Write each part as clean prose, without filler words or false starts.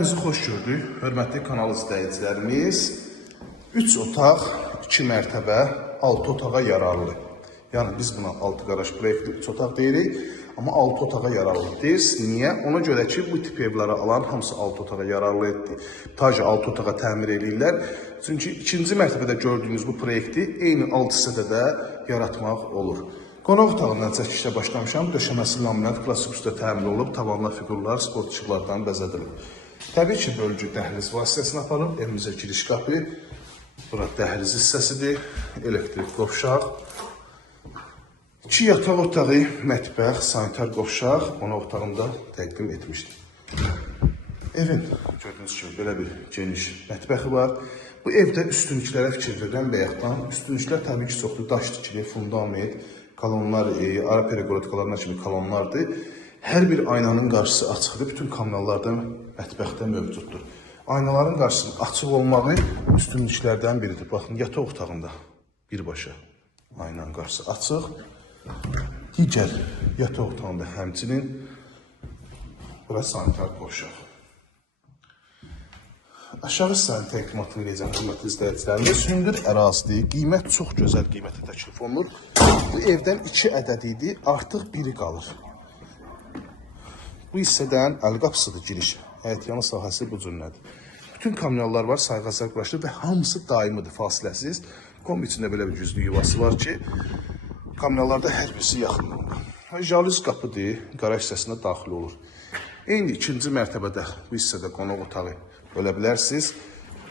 Sizi xoş gördük, hörmətli kanal izləyicilərimiz. 3 otaq, 2 mərtəbə, 6 otağa yararlı. Yəni biz buna 6 qaraj proyektli 3 otaq deyirik, amma 6 otağa yararlı deyil. Niyə? Ona görə ki, bu tip evləri alan hamısı 6 otağa yararlı etdi. Tacı 6 otağa təmir edirlər. Çünki ikinci mərtəbədə gördüyünüz bu proyekti eyni 6 hissədə yaratmaq olur. Qonaq otağından çəkişlə başlamışam. Döşəməsi laminat, plastik üstə təmir olub, tavanlar, figurlar, sport işıqlardan bəzədilib. Təbii ki, bölgü dəhliz vasitəsini aparıb, evimizə giriş qapı, bura dəhliz hissəsidir, elektrik qovşaq, 2 yataq otağı, mətbəx, sanitar qovşaq, qonaq otağında təqdim etmişdik. Evin gördüyünüz kimi belə bir geniş mətbəxi var. Bu evdə üstünlüklərə fikir verirəm bəyəxtdan. Üstünlüklər təbii ki, çoxdur, daş tikili, fundament, kolonlar, ara periqoratikalarına kimi kolonlardır. Hər bir aynanın qarşısı açıqdır, bütün kameralarda mətbəxdə mövcuddur. Aynaların qarşısının açıq olmağı üstünlüklərdən biridir. Baxın, yataq otağında birbaşa aynanın qarşısı açıq. Digər yataq otağında həmçinin bura sanitar qovşaq. Aşağı hissənin təqdimatını verəcəm, hörmətli izləyicilərimiz. Hündür ərazidir, qiymət çox gözəl qiymətə təklif olunur. Bu evdən 2 ədəd idi, artıq biri qalır. Bu hissədən əl qapısıdır giriş. Həyətyanı sahəsi bu cürlədir. Bütün kamyonlar var, sayğaclar quraşdır və hamısı daimidir, fasiləsiz. Kombi içində belə bir güclü yuvası var ki, kamyonlarda hər birisi yaxınlığında. Jalüz qapıdır, qaraj hissəsinə daxil olur. Eyni ikinci mərtəbədə bu hissədə qonaq otağı bölə bilərsiniz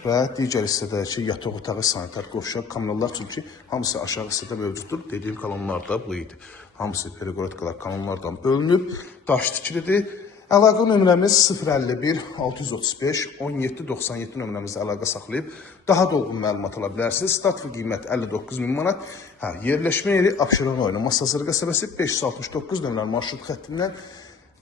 və digər hissədəki yataq otağı, sanitar qovşaq, kamyonlar çünki hamısı aşağı hissədə mövcuddur. Dediyim kolonlarda bu idi. Hamısı periqoratikalar kanallardan bölünüb, daş tikilidir. Əlaqə nömrəmiz 051 635 17 97 nömrəmizdə əlaqə saxlayıb daha dolğun məlumat ala bilərsiniz. Start və qiymət 59.000 manat. Yerləşmə yeri Abşeron rayonu Masazır qəsəbəsi 569 nömrəli marşrut xəttindən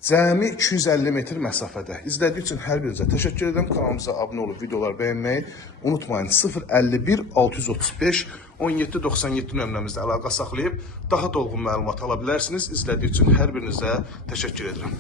cəmi 250 metr məsafədə. İzlədiyi üçün hər birinizə təşəkkür edirəm. Kanalımıza abunə olub videolar bəyənməyi unutmayın. 051 635 17 97 nömrəmizdə əlaqə saxlayıb daha dolğun məlumat ala bilərsiniz. İzlədiyi üçün hər birinizə təşəkkür edirəm.